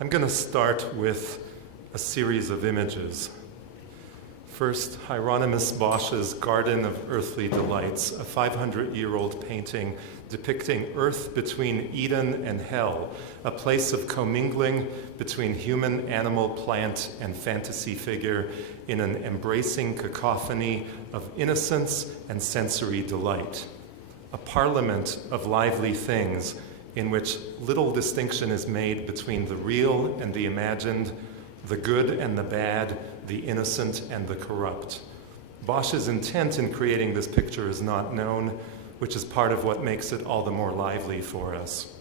I'm going to start with a series of images. First, Hieronymus Bosch's Garden of Earthly Delights, a 500-year-old painting depicting Earth between Eden and Hell, a place of commingling between human, animal, plant, and fantasy figure in an embracing cacophony of innocence and sensory delight. A parliament of lively things in which little distinction is made between the real and the imagined, the good and the bad, the innocent and the corrupt. Bosch's intent in creating this picture is not known, which is part of what makes it all the more lively for us.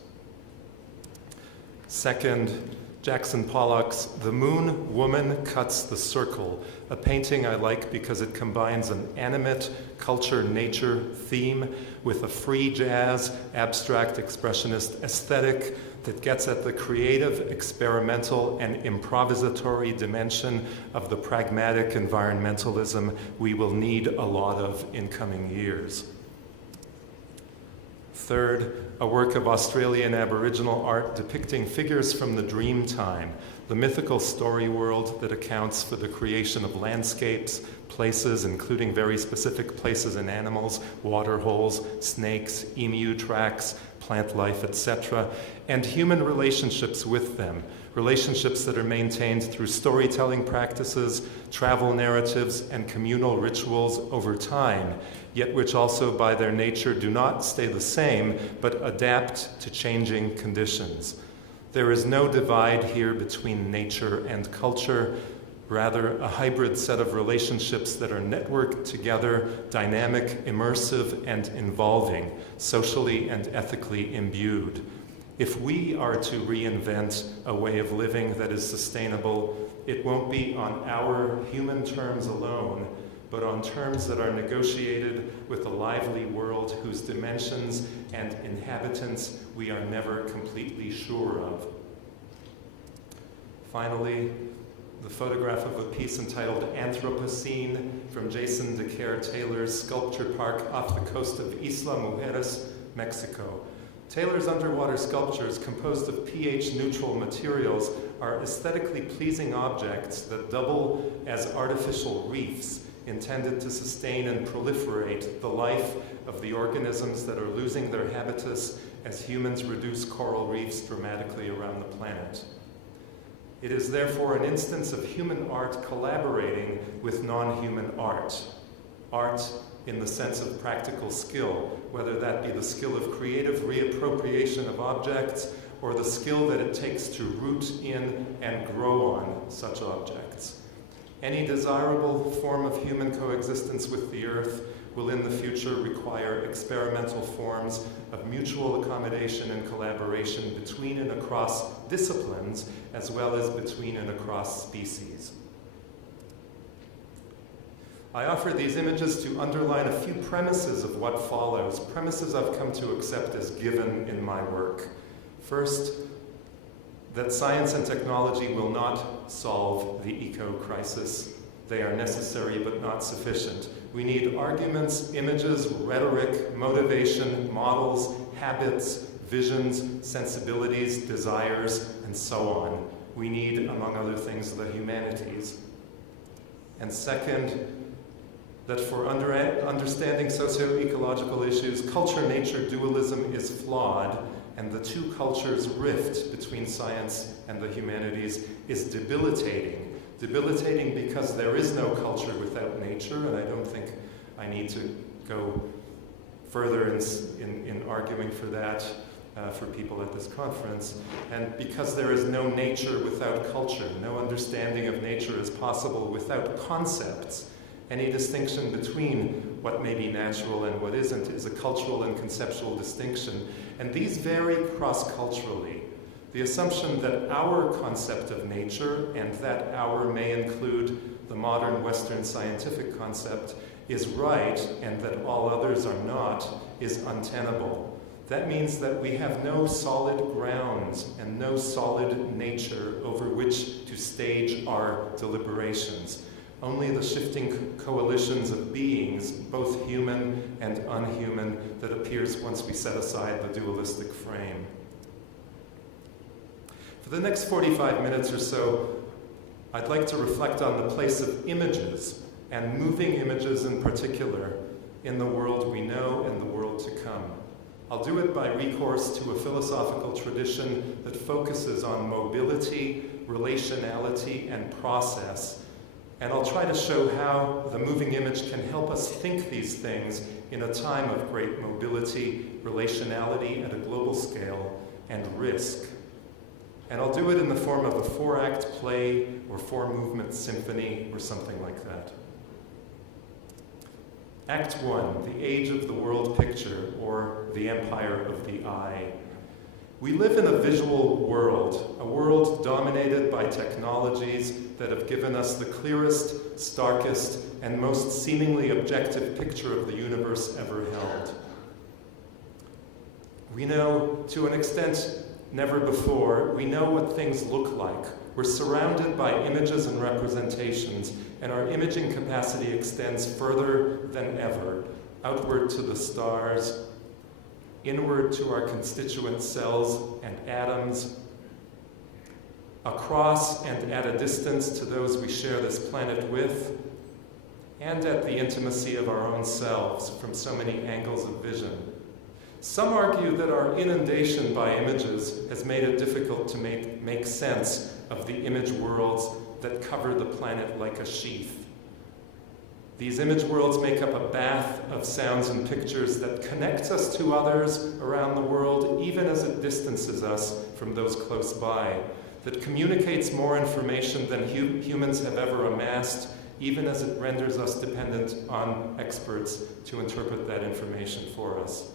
Second, Jackson Pollock's The Moon Woman Cuts the Circle, a painting I like because it combines an animate culture-nature theme with a free jazz, abstract expressionist aesthetic that gets at the creative, experimental, and improvisatory dimension of the pragmatic environmentalism we will need a lot of in coming years. Third, a work of Australian Aboriginal art depicting figures from the dream time, the mythical story world that accounts for the creation of landscapes, places, including very specific places and animals, water holes, snakes, emu tracks, plant life, etc., and human relationships with them, relationships that are maintained through storytelling practices, travel narratives, and communal rituals over time, yet which also by their nature do not stay the same, but adapt to changing conditions. There is no divide here between nature and culture, rather a hybrid set of relationships that are networked together, dynamic, immersive, and involving, socially and ethically imbued. If we are to reinvent a way of living that is sustainable, it won't be on our human terms alone, but on terms that are negotiated with a lively world whose dimensions and inhabitants we are never completely sure of. Finally, the photograph of a piece entitled Anthropocene from Jason DeCare Taylor's sculpture park off the coast of Isla Mujeres, Mexico. Taylor's underwater sculptures, composed of pH-neutral materials, are aesthetically pleasing objects that double as artificial reefs intended to sustain and proliferate the life of the organisms that are losing their habitus as humans reduce coral reefs dramatically around the planet. It is therefore an instance of human art collaborating with non-human art. Art in the sense of practical skill, whether that be the skill of creative reappropriation of objects or the skill that it takes to root in and grow on such objects. Any desirable form of human coexistence with the earth will in the future require experimental forms of mutual accommodation and collaboration between and across disciplines, as well as between and across species. I offer these images to underline a few premises of what follows, premises I've come to accept as given in my work. First, that science and technology will not solve the eco-crisis. They are necessary but not sufficient. We need arguments, images, rhetoric, motivation, models, habits, visions, sensibilities, desires, and so on. We need, among other things, the humanities. And second, that for understanding socio-ecological issues, culture-nature dualism is flawed, and the two cultures' rift between science and the humanities is debilitating. Debilitating because there is no culture without nature, and I don't think I need to go further in arguing for that for people at this conference. And because there is no nature without culture, no understanding of nature is possible without concepts. Any distinction between what may be natural and what isn't is a cultural and conceptual distinction, and these vary cross-culturally. The assumption that our concept of nature, and that our may include the modern Western scientific concept, is right, and that all others are not, is untenable. That means that we have no solid grounds and no solid nature over which to stage our deliberations. Only the shifting coalitions of beings, both human and unhuman, that appears once we set aside the dualistic frame. For For the next 45 minutes or so, I'd like to reflect on the place of images, and moving images in particular, in the world we know and the world to come. I'll do it by recourse to a philosophical tradition that focuses on mobility, relationality, and process. And I'll try to show how the moving image can help us think these things in a time of great mobility, relationality at a global scale, and risk. And I'll do it in the form of a 4-act play or 4-movement symphony or something like that. Act 1, the age of the world picture, or the empire of the eye. We live in a visual world, a world dominated by technologies that have given us the clearest, starkest, and most seemingly objective picture of the universe ever held. We know, to an extent never before, we know what things look like. We're surrounded by images and representations, and our imaging capacity extends further than ever, outward to the stars, inward to our constituent cells and atoms, across and at a distance to those we share this planet with, and at the intimacy of our own selves from so many angles of vision. Some argue that our inundation by images has made it difficult to make sense of the image worlds that cover the planet like a sheath. These image worlds make up a bath of sounds and pictures that connects us to others around the world, even as it distances us from those close by, that communicates more information than humans have ever amassed, even as it renders us dependent on experts to interpret that information for us.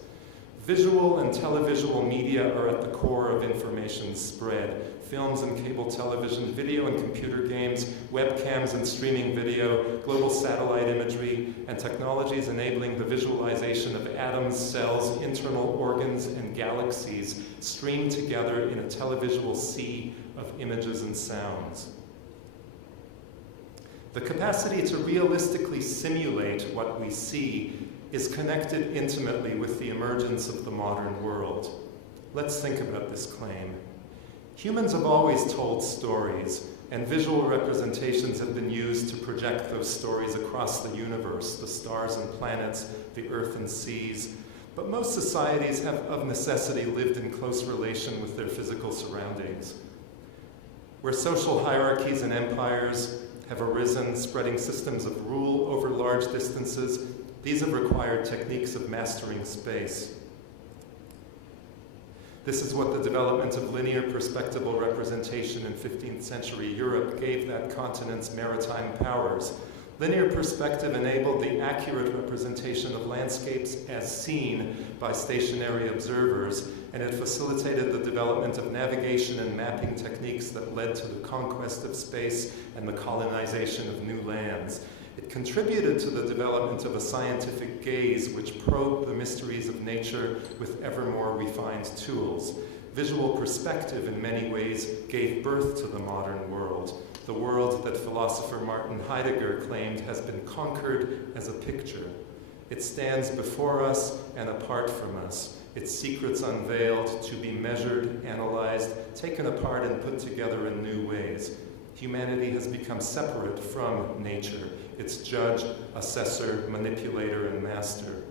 Visual and televisual media are at the core of information spread. Films and cable television, video and computer games, webcams and streaming video, global satellite imagery, and technologies enabling the visualization of atoms, cells, internal organs, and galaxies stream together in a televisual sea of images and sounds. The capacity to realistically simulate what we see is connected intimately with the emergence of the modern world. Let's think about this claim. Humans have always told stories, and visual representations have been used to project those stories across the universe, the stars and planets, the earth and seas. But most societies have, of necessity, lived in close relation with their physical surroundings. Where social hierarchies and empires have arisen, spreading systems of rule over large distances, these have required techniques of mastering space. This is what the development of linear perspectival representation in 15th century Europe gave that continent's maritime powers. Linear perspective enabled the accurate representation of landscapes as seen by stationary observers, and it facilitated the development of navigation and mapping techniques that led to the conquest of space and the colonization of new lands. It contributed to the development of a scientific gaze which probed the mysteries of nature with ever more refined tools. Visual perspective in many ways gave birth to the modern world, the world that philosopher Martin Heidegger claimed has been conquered as a picture. It stands before us and apart from us, its secrets unveiled, to be measured, analyzed, taken apart and put together in new ways. Humanity has become separate from nature, its judge, assessor, manipulator, and master.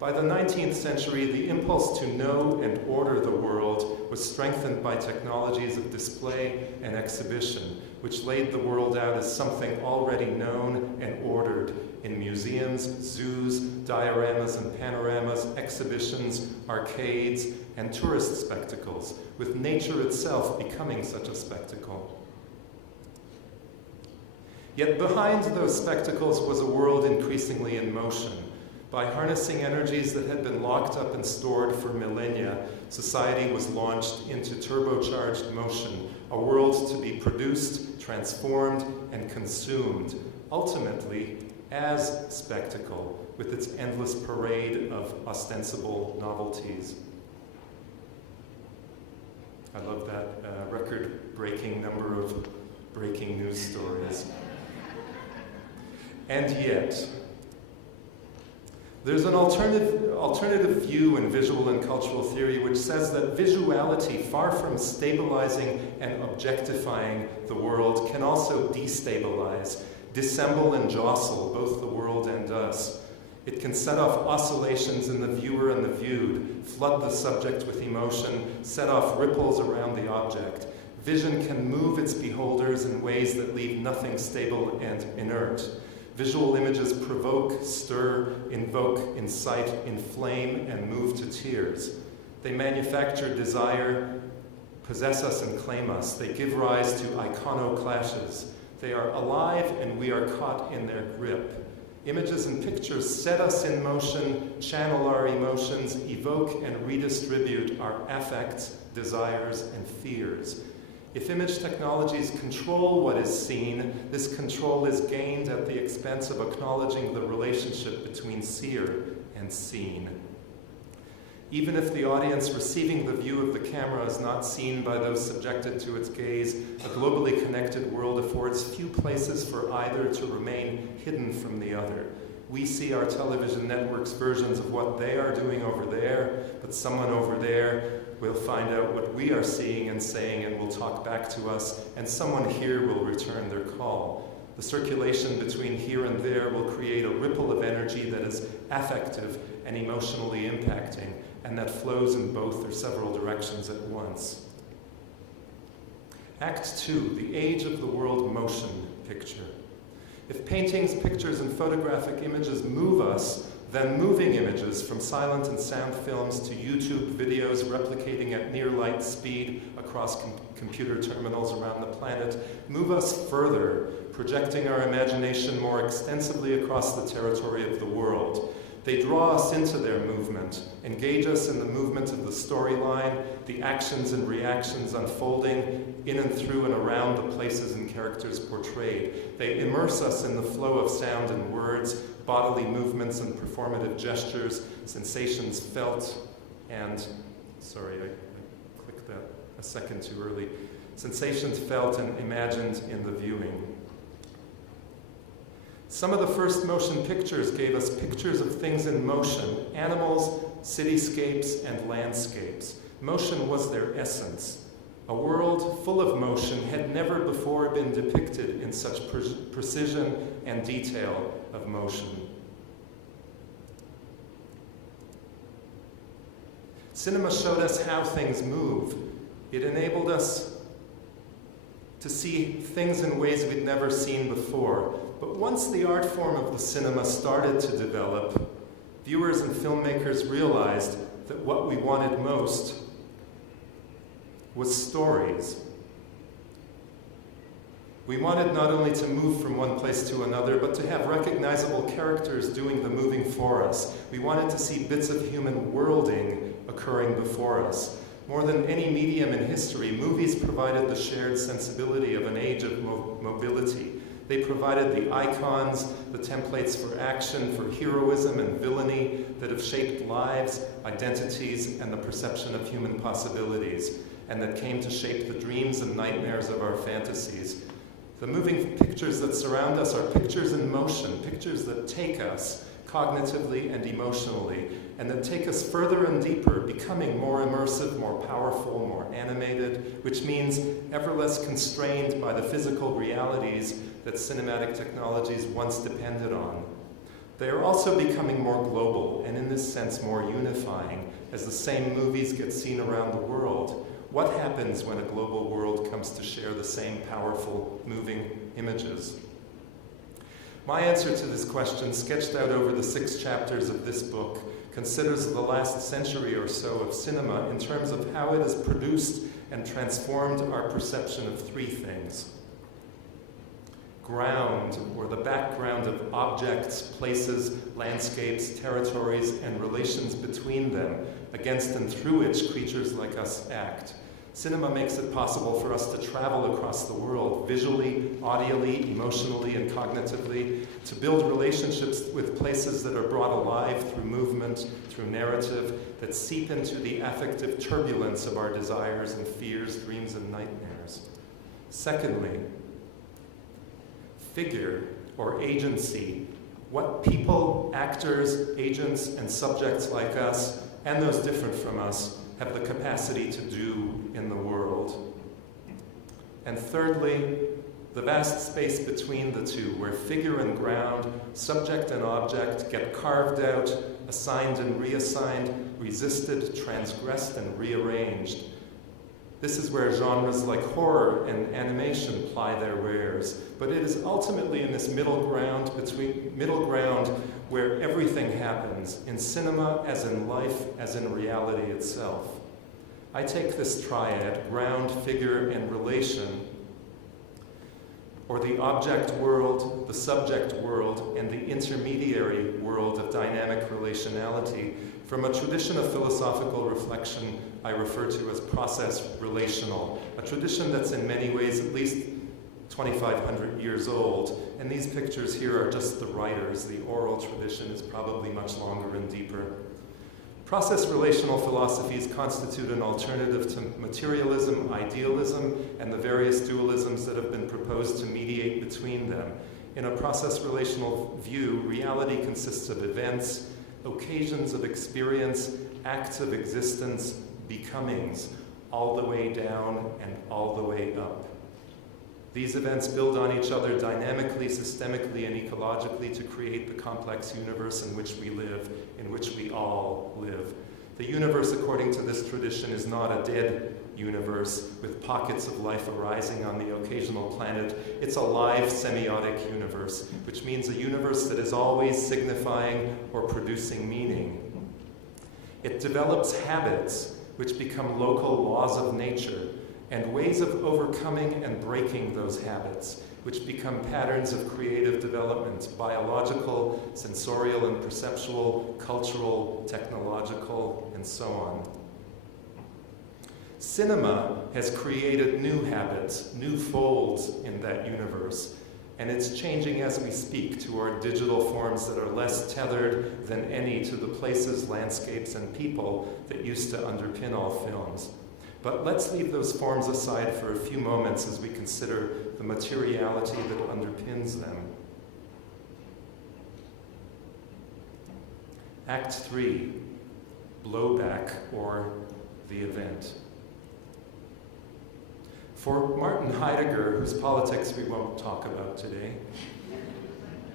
By the 19th century, the impulse to know and order the world was strengthened by technologies of display and exhibition, which laid the world out as something already known and ordered in museums, zoos, dioramas and panoramas, exhibitions, arcades, and tourist spectacles, with nature itself becoming such a spectacle. Yet behind those spectacles was a world increasingly in motion. By harnessing energies that had been locked up and stored for millennia, society was launched into turbocharged motion, a world to be produced, transformed, and consumed, ultimately as spectacle, with its endless parade of ostensible novelties. I love that record-breaking number of breaking news stories. And yet, There's an alternative view in visual and cultural theory which says that visuality, far from stabilizing and objectifying the world, can also destabilize, dissemble and jostle both the world and us. It can set off oscillations in the viewer and the viewed, flood the subject with emotion, set off ripples around the object. Vision can move its beholders in ways that leave nothing stable and inert. Visual images provoke, stir, invoke, incite, inflame, and move to tears. They manufacture desire, possess us and claim us. They give rise to iconoclashes. They are alive and we are caught in their grip. Images and pictures set us in motion, channel our emotions, evoke and redistribute our affects, desires, and fears. If image technologies control what is seen, this control is gained at the expense of acknowledging the relationship between seer and seen. Even if the audience receiving the view of the camera is not seen by those subjected to its gaze, a globally connected world affords few places for either to remain hidden from the other. We see our television networks' versions of what they are doing over there, but someone over there will find out what we are seeing and saying and will talk back to us, and someone here will return their call. The circulation between here and there will create a ripple of energy that is affective and emotionally impacting, and that flows in both or several directions at once. Act 2, the age of the world motion picture. If paintings, pictures, and photographic images move us, then moving images from silent and sound films to YouTube videos replicating at near light speed across computer terminals around the planet move us further, projecting our imagination more extensively across the territory of the world. They draw us into their movement, engage us in the movement of the storyline, the actions and reactions unfolding in and through and around the places and characters portrayed. They immerse us in the flow of sound and words, bodily movements and performative gestures, sensations felt and, sorry, I clicked that a second too early, sensations felt and imagined in the viewing. Some of the first motion pictures gave us pictures of things in motion, animals, cityscapes, and landscapes. Motion was their essence. A world full of motion had never before been depicted in such precision and detail of motion. Cinema showed us how things move. It enabled us to see things in ways we'd never seen before. But once the art form of the cinema started to develop, viewers and filmmakers realized that what we wanted most was stories. We wanted not only to move from one place to another, but to have recognizable characters doing the moving for us. We wanted to see bits of human worlding occurring before us. More than any medium in history, movies provided the shared sensibility of an age of mobility. They provided the icons, the templates for action, for heroism and villainy that have shaped lives, identities, and the perception of human possibilities, and that came to shape the dreams and nightmares of our fantasies. The moving pictures that surround us are pictures in motion, pictures that take us cognitively and emotionally, and that take us further and deeper, becoming more immersive, more powerful, more animated, which means ever less constrained by the physical realities that cinematic technologies once depended on. They are also becoming more global, and in this sense more unifying, as the same movies get seen around the world. What happens when a global world comes to share the same powerful, moving images? My answer to this question, sketched out over the 6 chapters of this book, considers the last century or so of cinema in terms of how it has produced and transformed our perception of 3 things. Ground, or the background of objects, places, landscapes, territories, and relations between them, against and through which creatures like us act. Cinema makes it possible for us to travel across the world, visually, audially, emotionally, and cognitively, to build relationships with places that are brought alive through movement, through narrative, that seep into the affective turbulence of our desires and fears, dreams, and nightmares. Secondly, figure, or agency, what people, actors, agents, and subjects like us, and those different from us, have the capacity to do in the world. And thirdly, the vast space between the two, where figure and ground, subject and object get carved out, assigned and reassigned, resisted, transgressed, and rearranged. This is where genres like horror and animation ply their wares, but it is ultimately in this middle ground where everything happens, in cinema as in life, as in reality itself. I take this triad, ground, figure, and relation, or the object world, the subject world, and the intermediary world of dynamic relationality, from a tradition of philosophical reflection I refer to as process relational, a tradition that's in many ways at least 2,500 years old. And these pictures here are just the writers. The oral tradition is probably much longer and deeper. Process relational philosophies constitute an alternative to materialism, idealism, and the various dualisms that have been proposed to mediate between them. In a process relational view, reality consists of events, occasions of experience, acts of existence, becomings, all the way down and all the way up. These events build on each other dynamically, systemically, and ecologically to create the complex universe in which we live, in which we all live. The universe, according to this tradition, is not a dead universe with pockets of life arising on the occasional planet. It's a live semiotic universe, which means a universe that is always signifying or producing meaning. It develops habits which become local laws of nature, and ways of overcoming and breaking those habits, which become patterns of creative development, biological, sensorial and perceptual, cultural, technological, and so on. Cinema has created new habits, new folds in that universe, and it's changing as we speak to our digital forms that are less tethered than any to the places, landscapes, and people that used to underpin all films. But let's leave those forms aside for a few moments as we consider the materiality that underpins them. Act 3, Blowback, or the event. For Martin Heidegger, whose politics we won't talk about today,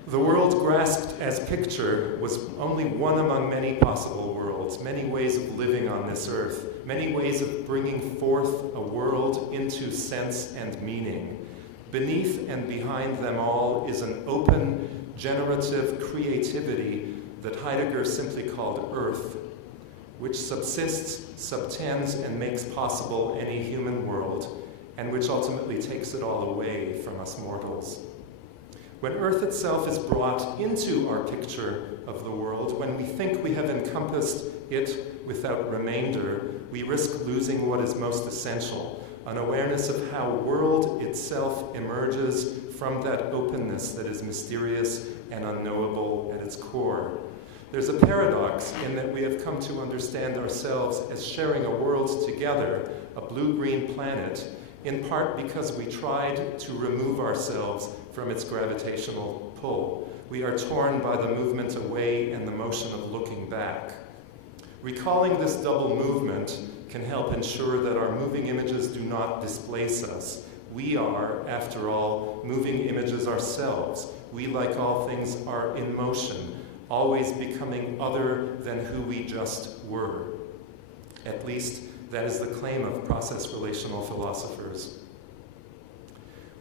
the world grasped as picture was only one among many possible worlds, many ways of living on this earth, many ways of bringing forth a world into sense and meaning. Beneath and behind them all is an open, generative creativity that Heidegger simply called Earth, which subsists, subtends, and makes possible any human world, and which ultimately takes it all away from us mortals. When Earth itself is brought into our picture of the world, when we think we have encompassed it without remainder, we risk losing what is most essential, an awareness of how world itself emerges from that openness that is mysterious and unknowable at its core. There's a paradox in that we have come to understand ourselves as sharing a world together, a blue-green planet, in part because we tried to remove ourselves from its gravitational pull. We are torn by the movement away and the motion of looking back. Recalling this double movement can help ensure that our moving images do not displace us. We are, after all, moving images ourselves. We, like all things, are in motion, always becoming other than who we just were. At least, that is the claim of process relational philosophers.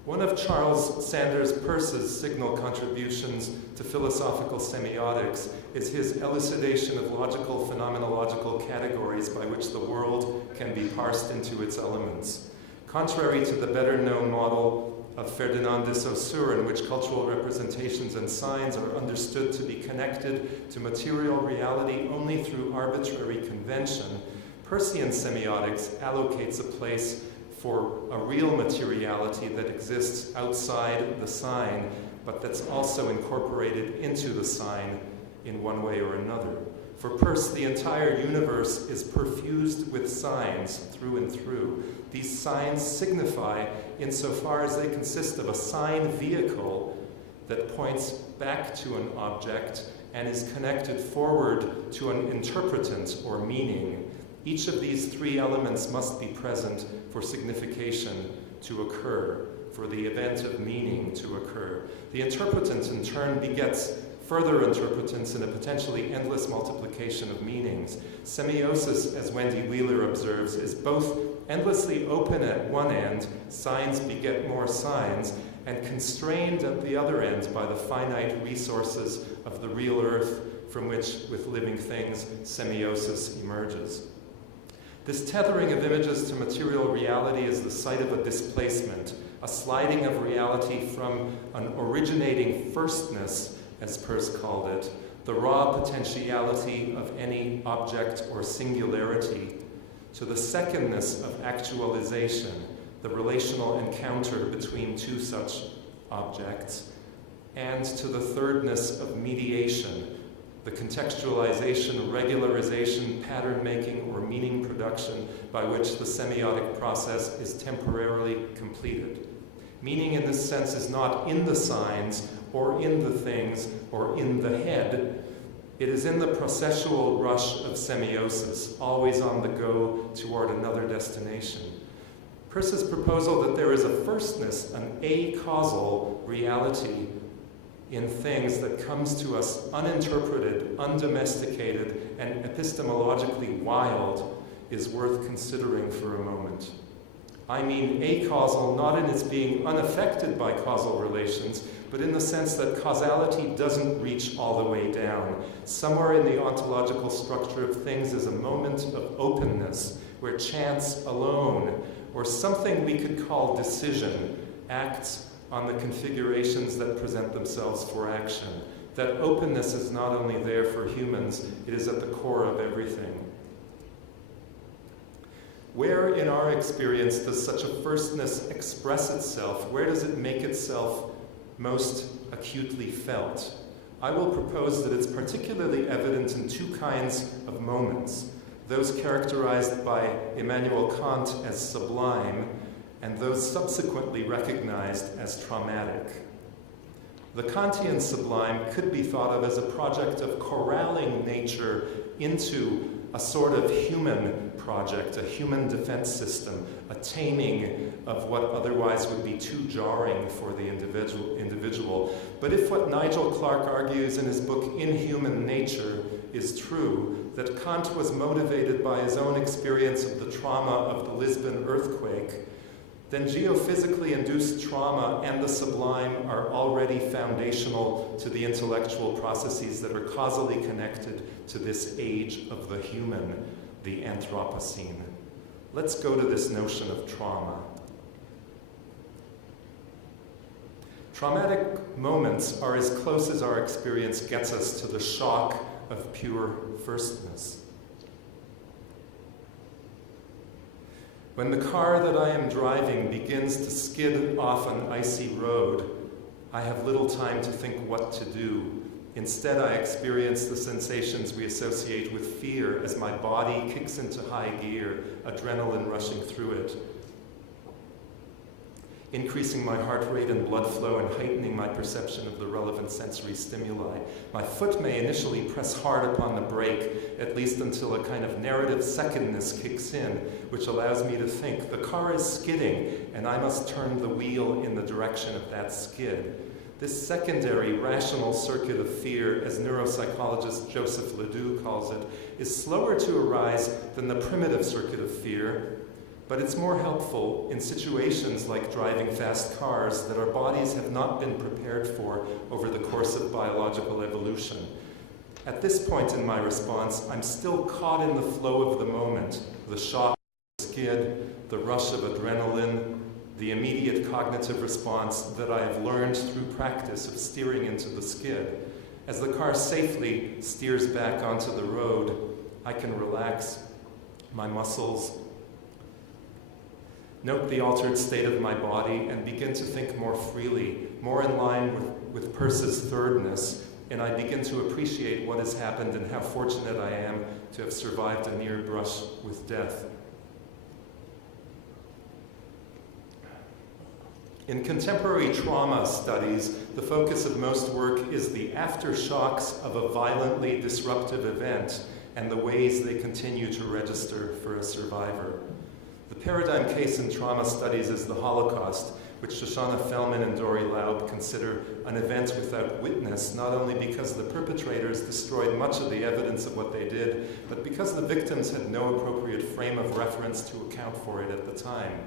One of Charles Sanders Peirce's signal contributions to philosophical semiotics is his elucidation of logical phenomenological categories by which the world can be parsed into its elements. Contrary to the better-known model of Ferdinand de Saussure, in which cultural representations and signs are understood to be connected to material reality only through arbitrary convention, Peircean semiotics allocates a place for a real materiality that exists outside the sign, but that's also incorporated into the sign in one way or another. For Peirce, the entire universe is perfused with signs through and through. These signs signify, insofar as they consist of a sign vehicle, that points back to an object and is connected forward to an interpretant or meaning. Each of these three elements must be present for signification to occur, for the event of meaning to occur. The interpretant, in turn, begets further interpretants in a potentially endless multiplication of meanings. Semiosis, as Wendy Wheeler observes, is both endlessly open at one end, signs beget more signs, and constrained at the other end by the finite resources of the real earth from which, with living things, semiosis emerges. This tethering of images to material reality is the site of a displacement, a sliding of reality from an originating firstness, as Peirce called it, the raw potentiality of any object or singularity, to the secondness of actualization, the relational encounter between two such objects, and to the thirdness of mediation, the contextualization, regularization, pattern-making, or meaning production by which the semiotic process is temporarily completed. Meaning in this sense is not in the signs, or in the things, or in the head. It is in the processual rush of semiosis, always on the go toward another destination. Peirce's proposal that there is a firstness, an a-causal reality in things that comes to us uninterpreted, undomesticated, and epistemologically wild is worth considering for a moment. I mean a-causal not in its being unaffected by causal relations, but in the sense that causality doesn't reach all the way down. Somewhere in the ontological structure of things is a moment of openness, where chance alone, or something we could call decision, acts on the configurations that present themselves for action. That openness is not only there for humans, it is at the core of everything. Where in our experience does such a firstness express itself? Where does it make itself most acutely felt? I will propose that it's particularly evident in two kinds of moments, those characterized by Immanuel Kant as sublime, and those subsequently recognized as traumatic. The Kantian sublime could be thought of as a project of corralling nature into a sort of human project, a human defense system, a taming of what otherwise would be too jarring for the individual. But if what Nigel Clarke argues in his book Inhuman Nature is true, that Kant was motivated by his own experience of the trauma of the Lisbon earthquake, then geophysically induced trauma and the sublime are already foundational to the intellectual processes that are causally connected to this age of the human, the Anthropocene. Let's go to this notion of trauma. Traumatic moments are as close as our experience gets us to the shock of pure firstness. When the car that I am driving begins to skid off an icy road, I have little time to think what to do. Instead, I experience the sensations we associate with fear as my body kicks into high gear, adrenaline rushing through it, increasing my heart rate and blood flow and heightening my perception of the relevant sensory stimuli. My foot may initially press hard upon the brake, at least until a kind of narrative secondness kicks in, which allows me to think, the car is skidding, and I must turn the wheel in the direction of that skid. This secondary rational circuit of fear, as neuropsychologist Joseph Ledoux calls it, is slower to arise than the primitive circuit of fear, but it's more helpful in situations like driving fast cars that our bodies have not been prepared for over the course of biological evolution. At this point in my response, I'm still caught in the flow of the moment, the shock, the skid, the rush of adrenaline, the immediate cognitive response that I have learned through practice of steering into the skid. As the car safely steers back onto the road, I can relax my muscles, note the altered state of my body, and begin to think more freely, more in line with Peirce's thirdness, and I begin to appreciate what has happened and how fortunate I am to have survived a near brush with death. In contemporary trauma studies, the focus of most work is the aftershocks of a violently disruptive event and the ways they continue to register for a survivor. The paradigm case in trauma studies is the Holocaust, which Shoshana Fellman and Dori Laub consider an event without witness, not only because the perpetrators destroyed much of the evidence of what they did, but because the victims had no appropriate frame of reference to account for it at the time.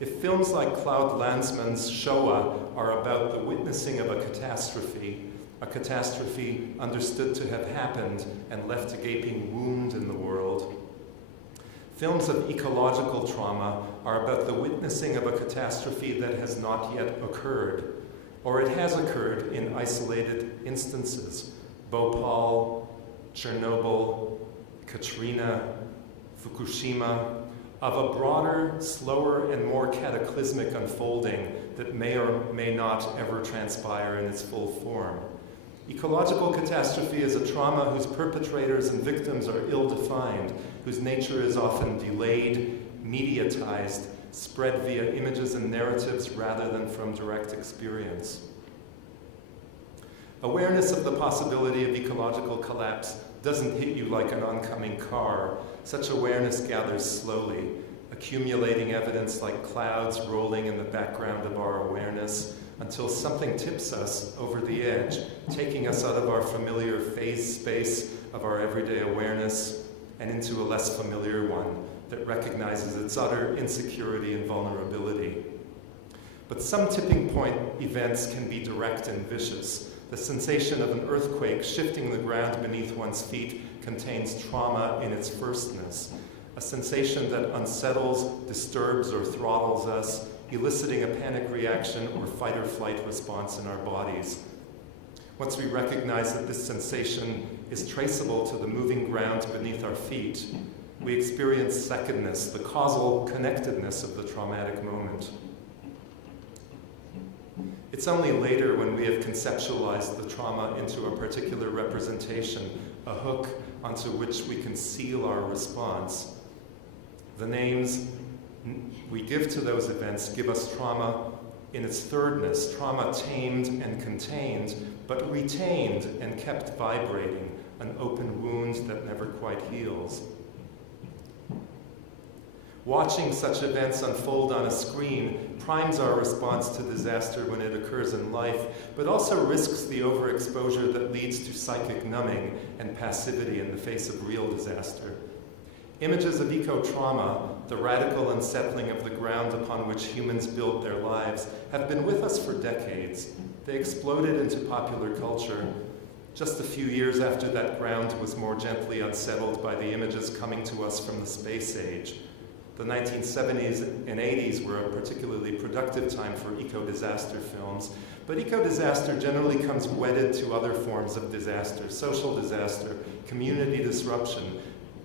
If films like Claude Lanzmann's Shoah are about the witnessing of a catastrophe understood to have happened and left a gaping wound in the world, films of ecological trauma are about the witnessing of a catastrophe that has not yet occurred, or it has occurred in isolated instances. Bhopal, Chernobyl, Katrina, Fukushima, of a broader, slower, and more cataclysmic unfolding that may or may not ever transpire in its full form. Ecological catastrophe is a trauma whose perpetrators and victims are ill-defined, whose nature is often delayed, mediatized, spread via images and narratives rather than from direct experience. Awareness of the possibility of ecological collapse doesn't hit you like an oncoming car. Such awareness gathers slowly, accumulating evidence like clouds rolling in the background of our awareness until something tips us over the edge, taking us out of our familiar phase space of our everyday awareness and into a less familiar one that recognizes its utter insecurity and vulnerability. But some tipping point events can be direct and vicious. The sensation of an earthquake shifting the ground beneath one's feet contains trauma in its firstness, a sensation that unsettles, disturbs, or throttles us, eliciting a panic reaction or fight or flight response in our bodies. Once we recognize that this sensation is traceable to the moving ground beneath our feet, we experience secondness, the causal connectedness of the traumatic moment. It's only later when we have conceptualized the trauma into a particular representation, a hook onto which we can seal our response. The names we give to those events give us trauma in its thirdness, trauma tamed and contained, but retained and kept vibrating, an open wound that never quite heals. Watching such events unfold on a screen primes our response to disaster when it occurs in life, but also risks the overexposure that leads to psychic numbing and passivity in the face of real disaster. Images of eco-trauma, the radical unsettling of the ground upon which humans build their lives, have been with us for decades. They exploded into popular culture just a few years after that ground was more gently unsettled by the images coming to us from the space age. The 1970s and 80s were a particularly productive time for eco-disaster films, but eco-disaster generally comes wedded to other forms of disaster, social disaster, community disruption,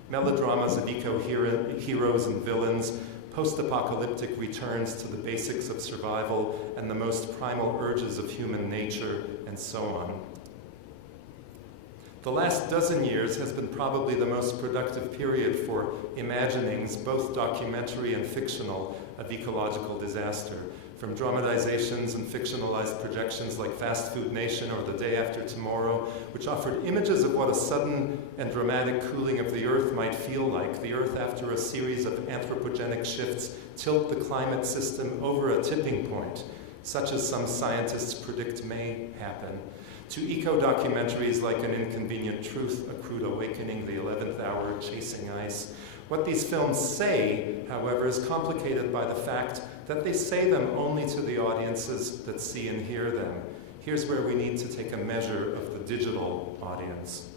melodramas of eco-heroes and villains, post-apocalyptic returns to the basics of survival and the most primal urges of human nature, and so on. The last dozen years has been probably the most productive period for imaginings, both documentary and fictional, of ecological disaster, from dramatizations and fictionalized projections like Fast Food Nation or The Day After Tomorrow, which offered images of what a sudden and dramatic cooling of the Earth might feel like. The Earth, after a series of anthropogenic shifts, tilt the climate system over a tipping point, such as some scientists predict may happen, to eco-documentaries like An Inconvenient Truth, A Crude Awakening, The 11th Hour, Chasing Ice. What these films say, however, is complicated by the fact that they say them only to the audiences that see and hear them. Here's where we need to take a measure of the digital audience.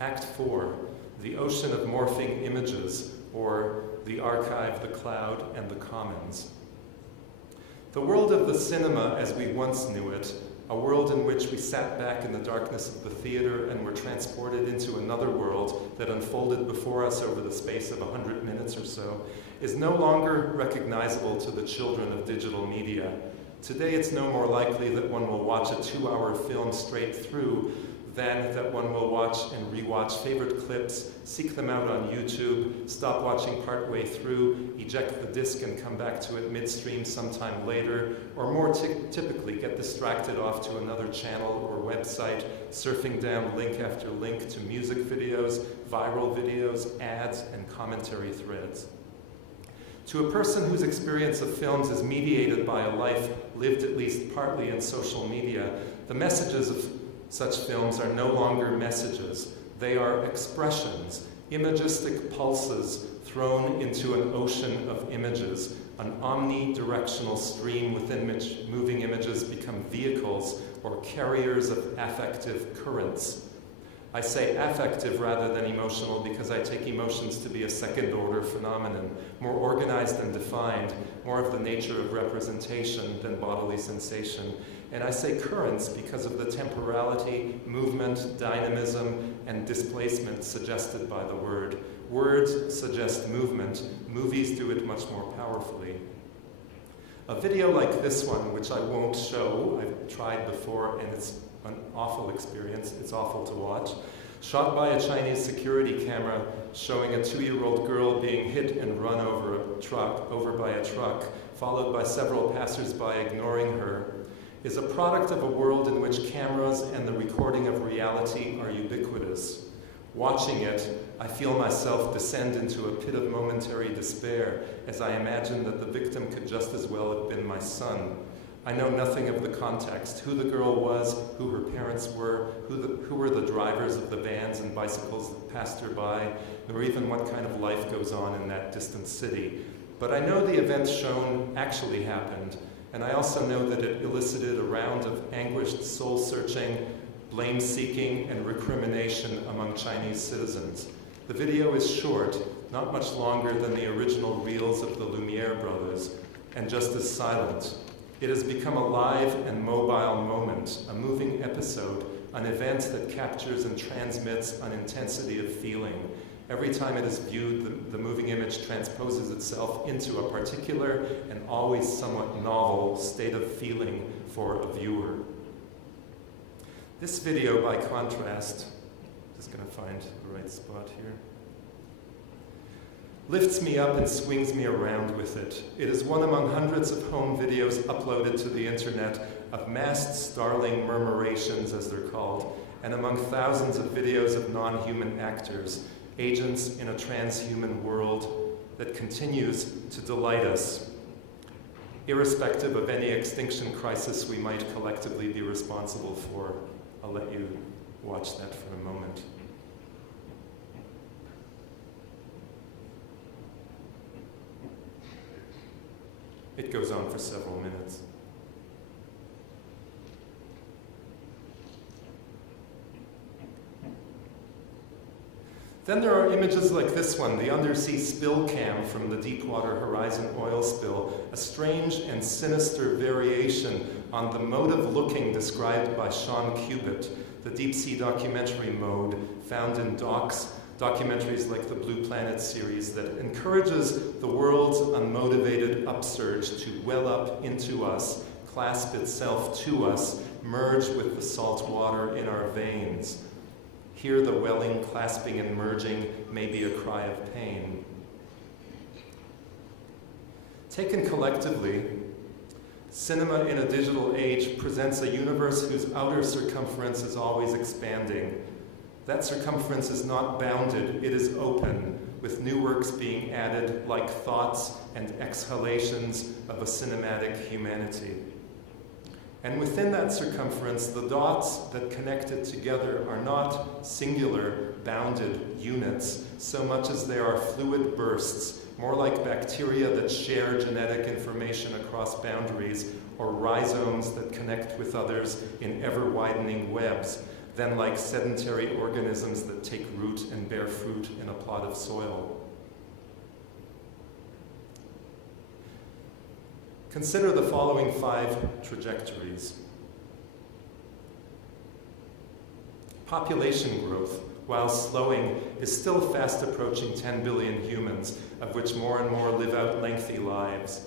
Act 4, the ocean of morphing images, or the archive, the cloud, and the commons. The world of the cinema as we once knew it, a world in which we sat back in the darkness of the theater and were transported into another world that unfolded before us over the space of 100 minutes or so, is no longer recognizable to the children of digital media. Today, it's no more likely that one will watch a 2-hour film straight through then that one will watch and rewatch favorite clips, seek them out on YouTube, stop watching partway through, eject the disc and come back to it midstream sometime later, or more typically get distracted off to another channel or website, surfing down link after link to music videos, viral videos, ads, and commentary threads. To a person whose experience of films is mediated by a life lived at least partly in social media, the messages of such films are no longer messages. They are expressions, imagistic pulses thrown into an ocean of images, an omnidirectional stream within which moving images become vehicles or carriers of affective currents. I say affective rather than emotional because I take emotions to be a second-order phenomenon, more organized and defined, more of the nature of representation than bodily sensation. And I say currents because of the temporality, movement, dynamism, and displacement suggested by the word. Words suggest movement. Movies do it much more powerfully. A video like this one, which I won't show, I've tried before and it's an awful experience, it's awful to watch, shot by a Chinese security camera showing a 2-year-old girl being hit and run over by a truck, followed by several passers-by ignoring her, is a product of a world in which cameras and the recording of reality are ubiquitous. Watching it, I feel myself descend into a pit of momentary despair as I imagine that the victim could just as well have been my son. I know nothing of the context, who the girl was, who her parents were, who were the drivers of the vans and bicycles that passed her by, nor even what kind of life goes on in that distant city. But I know the event shown actually happened, and I also know that it elicited a round of anguished soul-searching, blame-seeking, and recrimination among Chinese citizens. The video is short, not much longer than the original reels of the Lumiere brothers, and just as silent. It has become a live and mobile moment, a moving episode, an event that captures and transmits an intensity of feeling. Every time it is viewed, the moving image transposes itself into a particular and always somewhat novel state of feeling for a viewer. This video, by contrast, just going to find the right spot here, lifts me up and swings me around with it. It is one among hundreds of home videos uploaded to the internet of massed starling murmurations, as they're called, and among thousands of videos of non-human actors, agents in a transhuman world that continues to delight us, irrespective of any extinction crisis we might collectively be responsible for. I'll let you watch that for a moment. It goes on for several minutes. Then there are images like this one, the undersea spill cam from the Deepwater Horizon oil spill, a strange and sinister variation on the mode of looking described by Sean Cubitt, the deep-sea documentary mode found in documentaries like the Blue Planet series that encourages the world's unmotivated upsurge to well up into us, clasp itself to us, merge with the salt water in our veins. Here the welling, clasping, and merging may be a cry of pain. Taken collectively, cinema in a digital age presents a universe whose outer circumference is always expanding. That circumference is not bounded, it is open, with new works being added like thoughts and exhalations of a cinematic humanity. And within that circumference, the dots that connect it together are not singular, bounded units, so much as they are fluid bursts, more like bacteria that share genetic information across boundaries, or rhizomes that connect with others in ever-widening webs, than like sedentary organisms that take root and bear fruit in a plot of soil. Consider the following 5 trajectories. Population growth, while slowing, is still fast approaching 10 billion humans, of which more and more live out lengthy lives.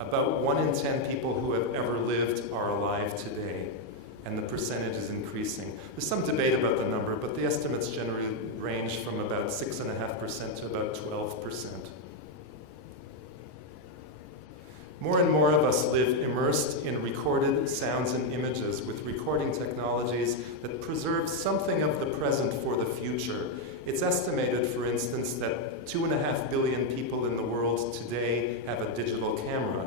About 1 in 10 people who have ever lived are alive today. and the percentage is increasing. There's some debate about the number, but the estimates generally range from about 6.5% to about 12%. More and more of us live immersed in recorded sounds and images with recording technologies that preserve something of the present for the future. It's estimated, for instance, that 2.5 billion people in the world today have a digital camera.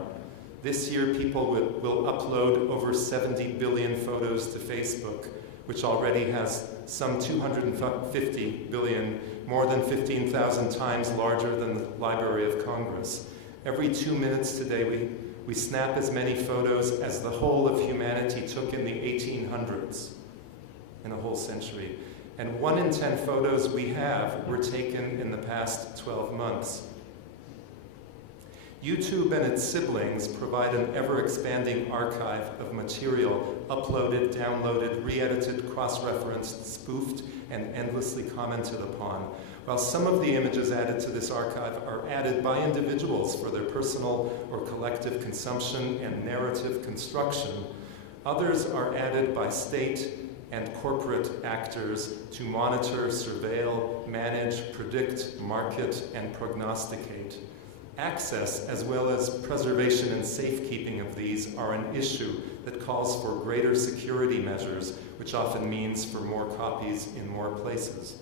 This year, people will upload over 70 billion photos to Facebook, which already has some 250 billion, more than 15,000 times larger than the Library of Congress. Every 2 minutes today, we snap as many photos as the whole of humanity took in the 1800s, in a whole century. And 1 in 10 photos we have were taken in the past 12 months. YouTube and its siblings provide an ever-expanding archive of material uploaded, downloaded, re-edited, cross-referenced, spoofed, and endlessly commented upon. While some of the images added to this archive are added by individuals for their personal or collective consumption and narrative construction, others are added by state and corporate actors to monitor, surveil, manage, predict, market, and prognosticate. Access, as well as preservation and safekeeping of these, are an issue that calls for greater security measures, which often means for more copies in more places.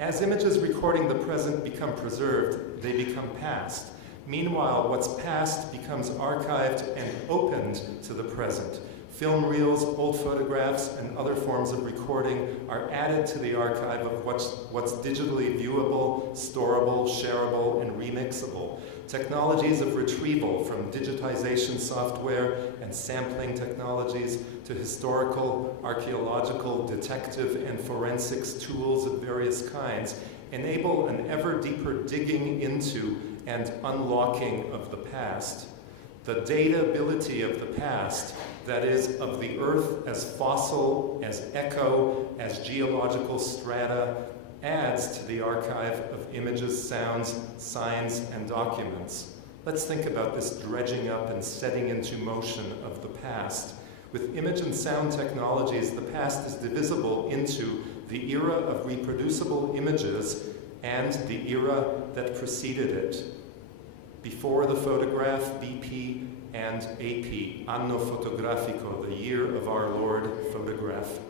As images recording the present become preserved, they become past. Meanwhile, what's past becomes archived and opened to the present. Film reels, old photographs, and other forms of recording are added to the archive of what's digitally viewable, storable, shareable, and remixable. Technologies of retrieval, from digitization software and sampling technologies to historical, archaeological, detective, and forensics tools of various kinds, enable an ever deeper digging into and unlocking of the past. The datability of the past, that is, of the earth as fossil, as echo, as geological strata, adds to the archive of images, sounds, signs, and documents. Let's think about this dredging up and setting into motion of the past. With image and sound technologies, the past is divisible into the era of reproducible images and the era that preceded it. Before the photograph, BP, and AP, Anno Fotografico, the year of our Lord photograph.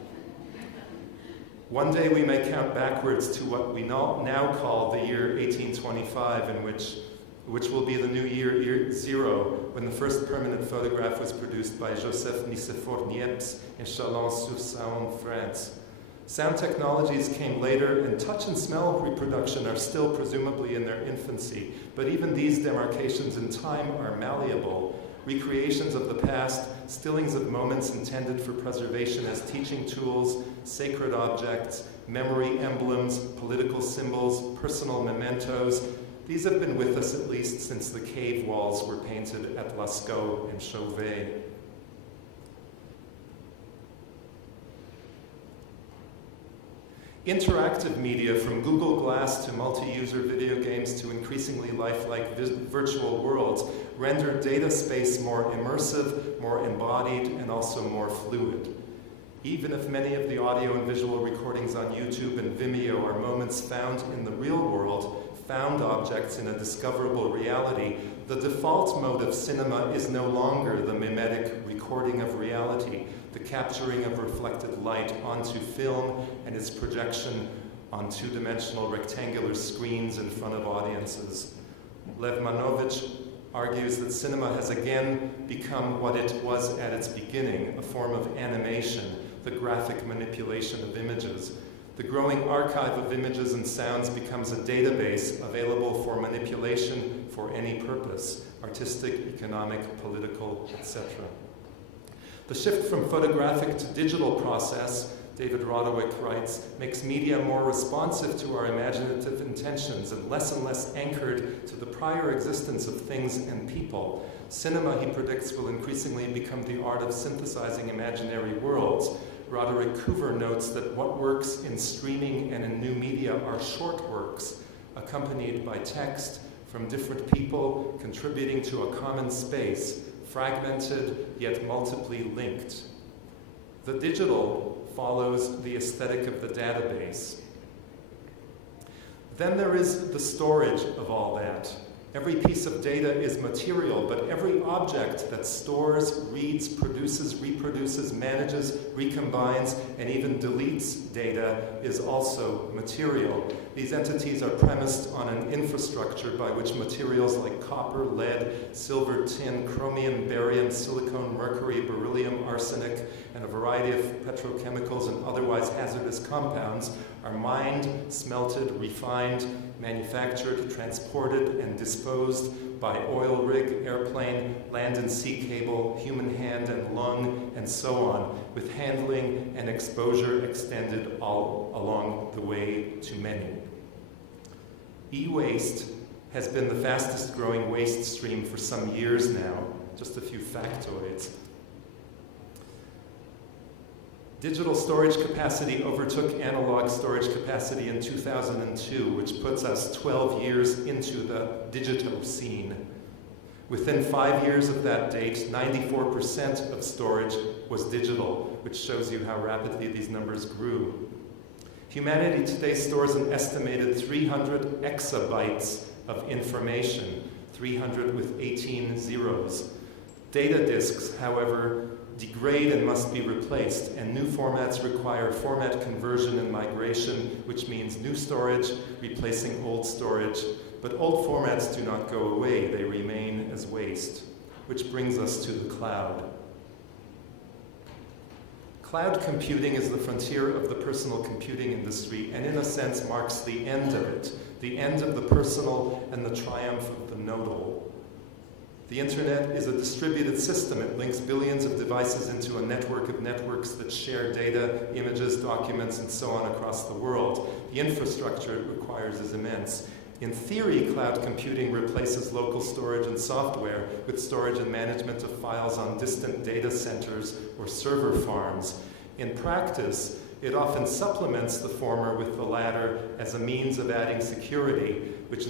One day we may count backwards to what we now call the year 1825, in which will be the new year zero, when the first permanent photograph was produced by Joseph Nicéphore Niepce in Chalon-sur-Saône, France. Sound technologies came later, and touch and smell reproduction are still presumably in their infancy, but even these demarcations in time are malleable. Recreations of the past, stillings of moments intended for preservation as teaching tools, sacred objects, memory emblems, political symbols, personal mementos, these have been with us at least since the cave walls were painted at Lascaux and Chauvet. Interactive media, from Google Glass to multi-user video games to increasingly lifelike virtual worlds, render data space more immersive, more embodied, and also more fluid. Even if many of the audio and visual recordings on YouTube and Vimeo are moments found in the real world, found objects in a discoverable reality, the default mode of cinema is no longer the mimetic recording of reality, the capturing of reflected light onto film and its projection on two-dimensional rectangular screens in front of audiences. Lev Manovich argues that cinema has again become what it was at its beginning, a form of animation, the graphic manipulation of images. The growing archive of images and sounds becomes a database available for manipulation for any purpose, artistic, economic, political, etc. The shift from photographic to digital process, David Roderick writes, makes media more responsive to our imaginative intentions and less anchored to the prior existence of things and people. Cinema, he predicts, will increasingly become the art of synthesizing imaginary worlds. Roderick Coover notes that what works in streaming and in new media are short works, accompanied by text from different people contributing to a common space, fragmented yet multiply linked. The digital follows the aesthetic of the database. Then there is the storage of all that. Every piece of data is material, but every object that stores, reads, produces, reproduces, manages, recombines, and even deletes data is also material. These entities are premised on an infrastructure by which materials like copper, lead, silver, tin, chromium, barium, silicon, mercury, beryllium, arsenic, and a variety of petrochemicals and otherwise hazardous compounds are mined, smelted, refined, manufactured, transported, and disposed by oil rig, airplane, land and sea cable, human hand and lung, and so on, with handling and exposure extended all along the way to many. E-waste has been the fastest growing waste stream for some years now. Just a few factoids. Digital storage capacity overtook analog storage capacity in 2002, which puts us 12 years into the digital scene. Within 5 years of that date, 94% of storage was digital, which shows you how rapidly these numbers grew. Humanity today stores an estimated 300 exabytes of information, 300 with 18 zeros. Data disks, however, degrade and must be replaced, and new formats require format conversion and migration, which means new storage replacing old storage. But old formats do not go away, they remain as waste, which brings us to the cloud. Cloud computing is the frontier of the personal computing industry, and in a sense marks the end of it, the end of the personal and the triumph of the nodal. The internet is a distributed system. It links billions of devices into a network of networks that share data, images, documents, and so on across the world. The infrastructure it requires is immense. In theory, cloud computing replaces local storage and software with storage and management of files on distant data centers or server farms. In practice, it often supplements the former with the latter as a means of adding security, which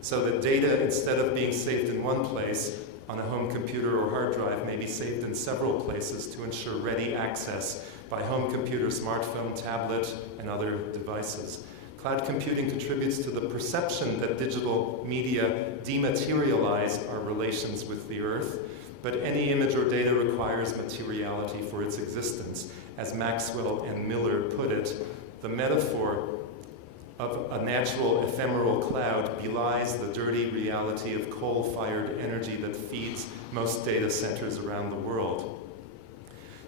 so that data, instead of being saved in one place on a home computer or hard drive, may be saved in several places to ensure ready access by home computer, smartphone, tablet, and other devices. Cloud computing contributes to the perception that digital media dematerialize our relations with the earth, but any image or data requires materiality for its existence. As Maxwell and Miller put it, the metaphor of a natural ephemeral cloud belies the dirty reality of coal-fired energy that feeds most data centers around the world.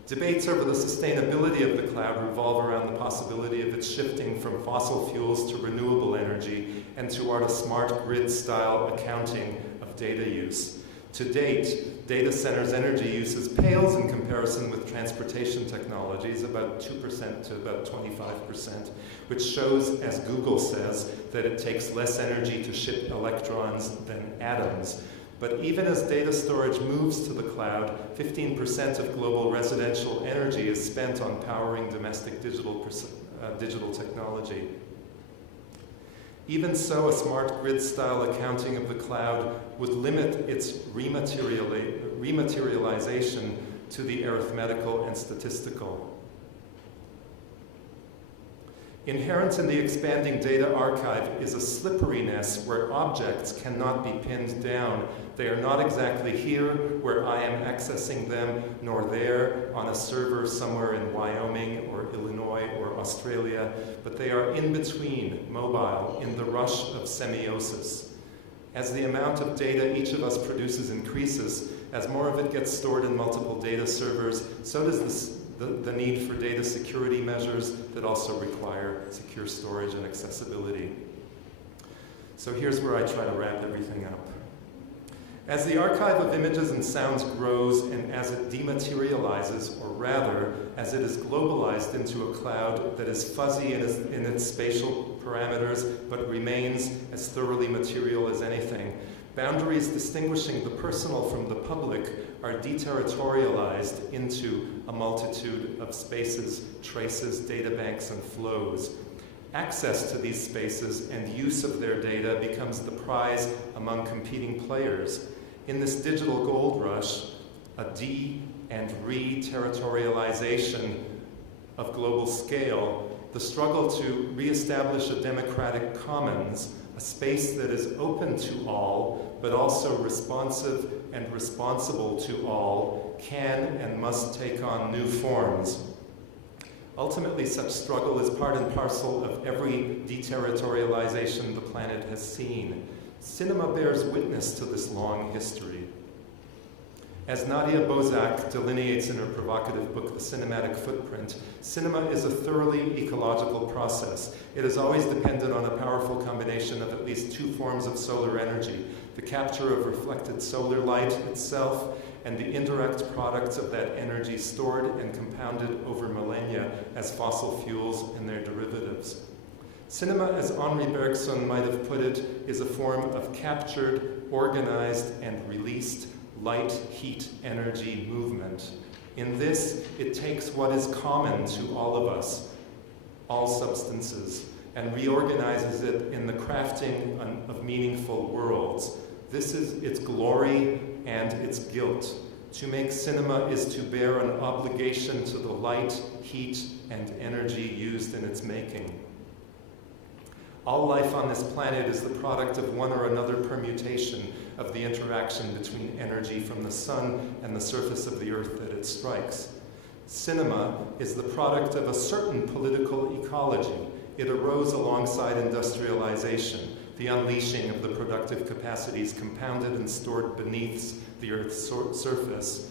Debates over the sustainability of the cloud revolve around the possibility of its shifting from fossil fuels to renewable energy and toward a smart grid-style accounting of data use. To date, data centers' energy uses pales in comparison with transportation technologies, about 2% to about 25%, which shows, as Google says, that it takes less energy to ship electrons than atoms. But even as data storage moves to the cloud, 15% of global residential energy is spent on powering domestic digital technology. Even so, a smart grid-style accounting of the cloud would limit its rematerialization to the arithmetical and statistical. Inherent in the expanding data archive is a slipperiness where objects cannot be pinned down. They are not exactly here where I am accessing them, nor there on a server somewhere in Wyoming or Illinois or Australia, but they are in between, mobile, in the rush of semiosis. As the amount of data each of us produces increases, as more of it gets stored in multiple data servers, so does the need for data security measures that also require secure storage and accessibility. So here's where I try to wrap everything up. As the archive of images and sounds grows and as it dematerializes, or rather, as it is globalized into a cloud that is fuzzy in its spatial parameters but remains as thoroughly material as anything, boundaries distinguishing the personal from the public are deterritorialized into a multitude of spaces, traces, databanks, and flows. Access to these spaces and use of their data becomes the prize among competing players. In this digital gold rush, a de- and re-territorialization of global scale, the struggle to reestablish a democratic commons, a space that is open to all, but also responsive and responsible to all, can and must take on new forms. Ultimately, such struggle is part and parcel of every deterritorialization the planet has seen. Cinema bears witness to this long history. As Nadia Bozak delineates in her provocative book, The Cinematic Footprint, cinema is a thoroughly ecological process. It is always dependent on a powerful combination of at least two forms of solar energy, the capture of reflected solar light itself and the indirect products of that energy stored and compounded over millennia as fossil fuels and their derivatives. Cinema, as Henri Bergson might have put it, is a form of captured, organized, and released light, heat, energy movement. In this, it takes what is common to all of us, all substances, and reorganizes it in the crafting of meaningful worlds. This is its glory and its guilt. To make cinema is to bear an obligation to the light, heat, and energy used in its making. All life on this planet is the product of one or another permutation of the interaction between energy from the sun and the surface of the earth that it strikes. Cinema is the product of a certain political ecology. It arose alongside industrialization, the unleashing of the productive capacities compounded and stored beneath the earth's surface.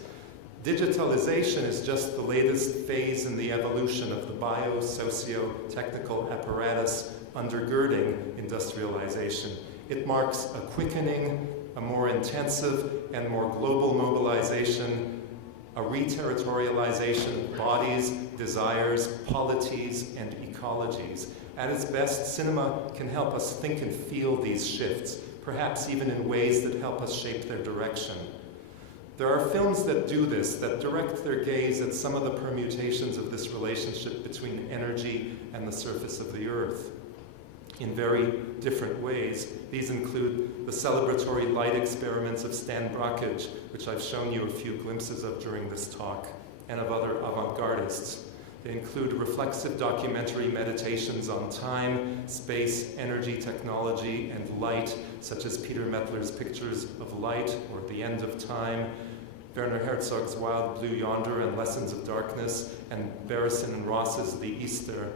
Digitalization is just the latest phase in the evolution of the bio-socio-technical apparatus undergirding industrialization. It marks a quickening, a more intensive and more global mobilization, a re-territorialization of bodies, desires, polities, and ecologies. At its best, cinema can help us think and feel these shifts, perhaps even in ways that help us shape their direction. There are films that do this, that direct their gaze at some of the permutations of this relationship between energy and the surface of the earth in very different ways. These include the celebratory light experiments of Stan Brakhage, which I've shown you a few glimpses of during this talk, and of other avant-gardists. They include reflexive documentary meditations on time, space, energy, technology, and light, such as Peter Mettler's Pictures of Light, or The End of Time, Werner Herzog's Wild Blue Yonder and Lessons of Darkness, and Barrison and Ross's The Easter.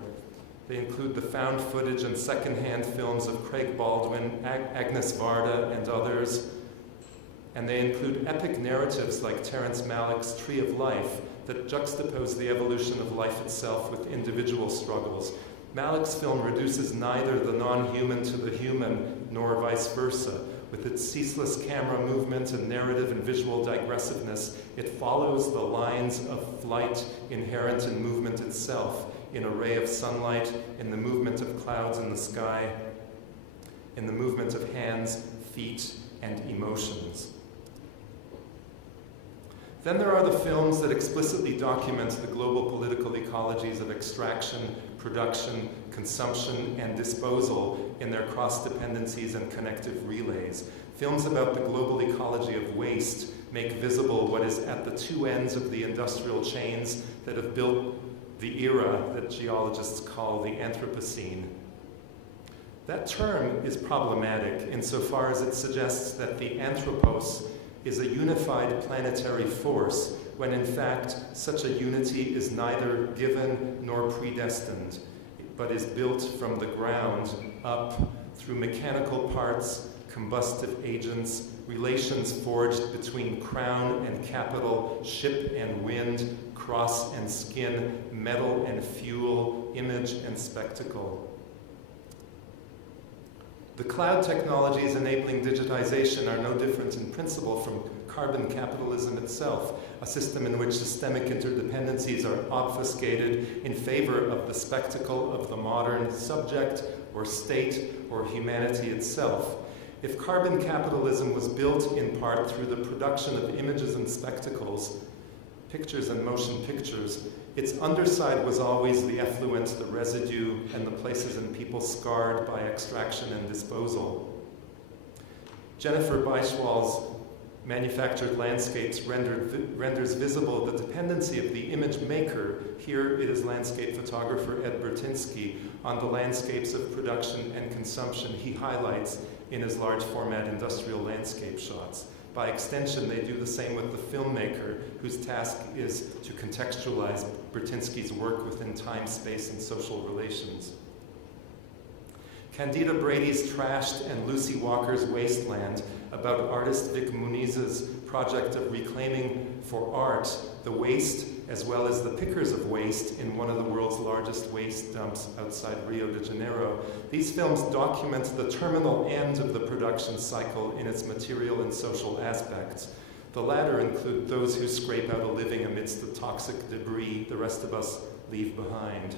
They include the found footage and secondhand films of Craig Baldwin, Agnes Varda, and others. And they include epic narratives like Terrence Malick's Tree of Life that juxtapose the evolution of life itself with individual struggles. Malick's film reduces neither the non-human to the human, nor vice versa. With its ceaseless camera movement and narrative and visual digressiveness, it follows the lines of flight inherent in movement itself, in a ray of sunlight, in the movement of clouds in the sky, in the movement of hands, feet, and emotions. Then there are the films that explicitly document the global political ecologies of extraction, production, consumption, and disposal in their cross-dependencies and connective relays. Films about the global ecology of waste make visible what is at the two ends of the industrial chains that have built the era that geologists call the Anthropocene. That term is problematic insofar as it suggests that the anthropos is a unified planetary force, when in fact such a unity is neither given nor predestined, but is built from the ground up through mechanical parts, combustive agents, relations forged between crown and capital, ship and wind, cross and skin, metal and fuel, image and spectacle. The cloud technologies enabling digitization are no different in principle from carbon capitalism itself, a system in which systemic interdependencies are obfuscated in favor of the spectacle of the modern subject or state or humanity itself. If carbon capitalism was built in part through the production of images and spectacles, pictures and motion pictures, its underside was always the effluent, the residue, and the places and people scarred by extraction and disposal. Jennifer Beischwal's manufactured landscapes renders visible the dependency of the image maker, here it is landscape photographer Ed Bertinsky, on the landscapes of production and consumption he highlights in his large format industrial landscape shots. By extension, they do the same with the filmmaker, whose task is to contextualize Bertinsky's work within time, space, and social relations. Candida Brady's Trashed and Lucy Walker's Wasteland, about artist Vic Muniz's project of reclaiming for art the waste as well as the pickers of waste in one of the world's largest waste dumps outside Rio de Janeiro. These films document the terminal end of the production cycle in its material and social aspects. The latter include those who scrape out a living amidst the toxic debris the rest of us leave behind.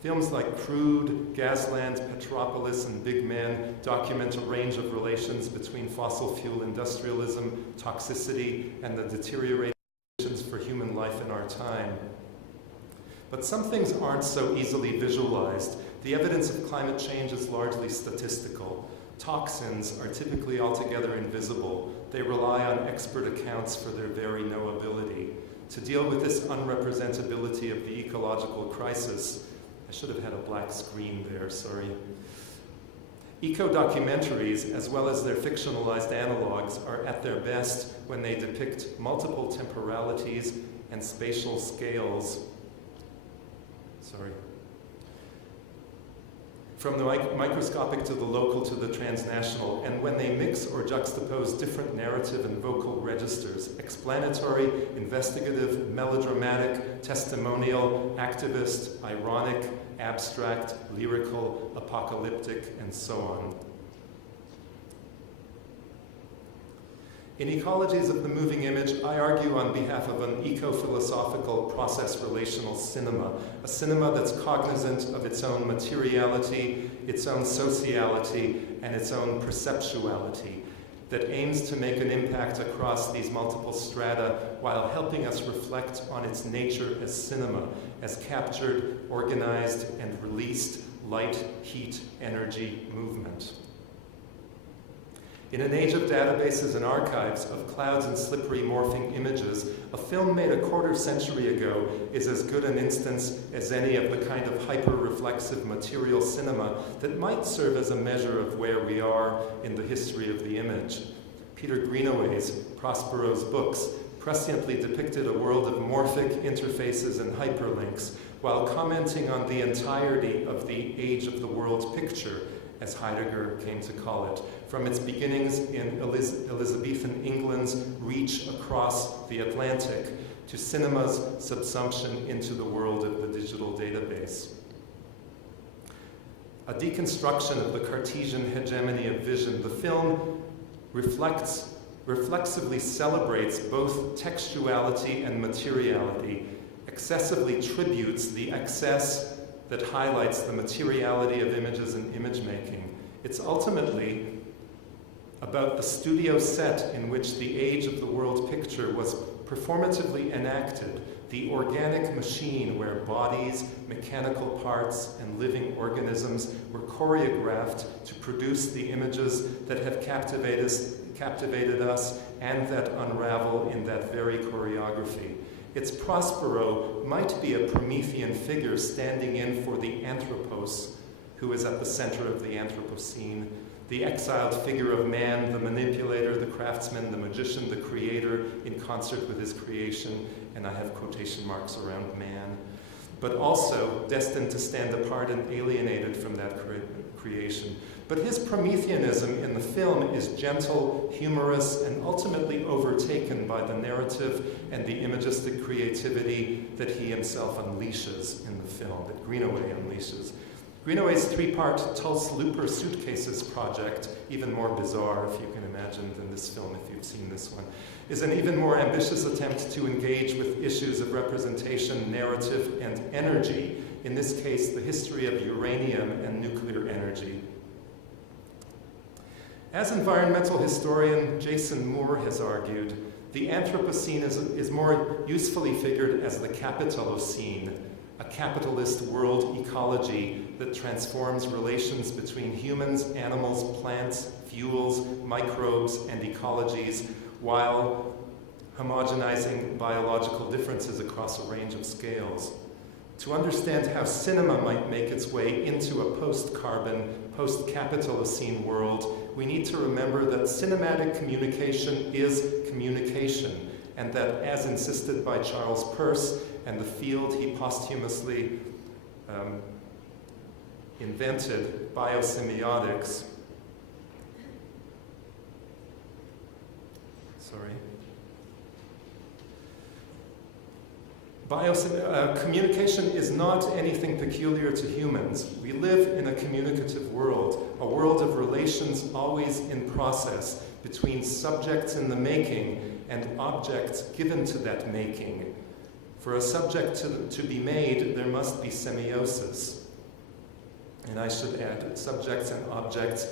Films like Crude, Gasland, Petropolis, and Big Man document a range of relations between fossil fuel industrialism, toxicity, and the deterioration for human life in our time. But some things aren't so easily visualized. The evidence of climate change is largely statistical. Toxins are typically altogether invisible. They rely on expert accounts for their very knowability. To deal with this unrepresentability of the ecological crisis, I should have had a black screen there, sorry. Eco-documentaries, as well as their fictionalized analogs, are at their best when they depict multiple temporalities and spatial scales. From the microscopic to the local to the transnational, and when they mix or juxtapose different narrative and vocal registers, explanatory, investigative, melodramatic, testimonial, activist, ironic, abstract, lyrical, apocalyptic, and so on. In Ecologies of the Moving Image, I argue on behalf of an eco-philosophical process-relational cinema, a cinema that's cognizant of its own materiality, its own sociality, and its own perceptuality, that aims to make an impact across these multiple strata while helping us reflect on its nature as cinema, as captured, organized, and released light, heat, energy, movement. In an age of databases and archives of clouds and slippery morphing images, a film made a quarter century ago is as good an instance as any of the kind of hyper-reflexive material cinema that might serve as a measure of where we are in the history of the image. Peter Greenaway's Prospero's books presciently depicted a world of morphic interfaces and hyperlinks, while commenting on the entirety of the age of the world picture, as Heidegger came to call it, from its beginnings in Elizabethan England's reach across the Atlantic to cinema's subsumption into the world of the digital database. A deconstruction of the Cartesian hegemony of vision, the film reflexively celebrates both textuality and materiality, excessively tributes the excess that highlights the materiality of images and image making. It's ultimately about the studio set in which the age of the world picture was performatively enacted, the organic machine where bodies, mechanical parts, and living organisms were choreographed to produce the images that have captivated us and that unravel in that very choreography. Its Prospero might be a Promethean figure standing in for the Anthropos, who is at the center of the Anthropocene, the exiled figure of man, the manipulator, the craftsman, the magician, the creator, in concert with his creation, and I have quotation marks around man, but also destined to stand apart and alienated from that creation. But his Prometheanism in the film is gentle, humorous, and ultimately overtaken by the narrative and the imagistic creativity that he himself unleashes in the film, that Greenaway unleashes. Greenaway's three-part Tulse Looper Suitcases project, even more bizarre, if you can imagine, than this film, if you've seen this one, is an even more ambitious attempt to engage with issues of representation, narrative, and energy, in this case, the history of uranium and nuclear energy. As environmental historian Jason Moore has argued, the Anthropocene is more usefully figured as the Capitalocene, a capitalist world ecology that transforms relations between humans, animals, plants, fuels, microbes, and ecologies while homogenizing biological differences across a range of scales. To understand how cinema might make its way into a post-carbon, post-Capitalocene world, we need to remember that cinematic communication is communication, and that, as insisted by Charles Peirce and the field he posthumously invented, biosemiotics, communication is not anything peculiar to humans. We live in a communicative world, a world of relations always in process between subjects in the making and objects given to that making. For a subject to be made, there must be semiosis. And I should add, subjects and objects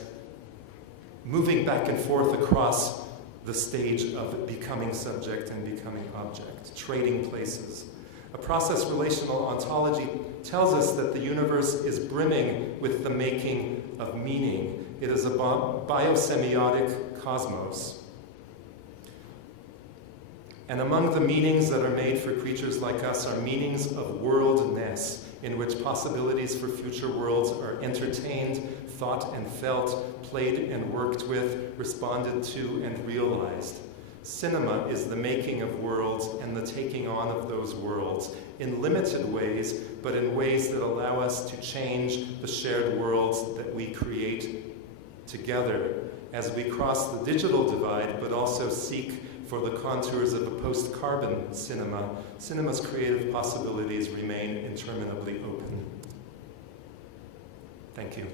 moving back and forth across the stage of becoming subject and becoming object, trading places. A process relational ontology tells us that the universe is brimming with the making of meaning. It is a biosemiotic cosmos. And among the meanings that are made for creatures like us are meanings of worldness, in which possibilities for future worlds are entertained, thought and felt, played and worked with, responded to and realized. Cinema is the making of worlds and the taking on of those worlds in limited ways, but in ways that allow us to change the shared worlds that we create together as we cross the digital divide, but also seek for the contours of a post-carbon cinema. Cinema's creative possibilities remain interminably open. Thank you.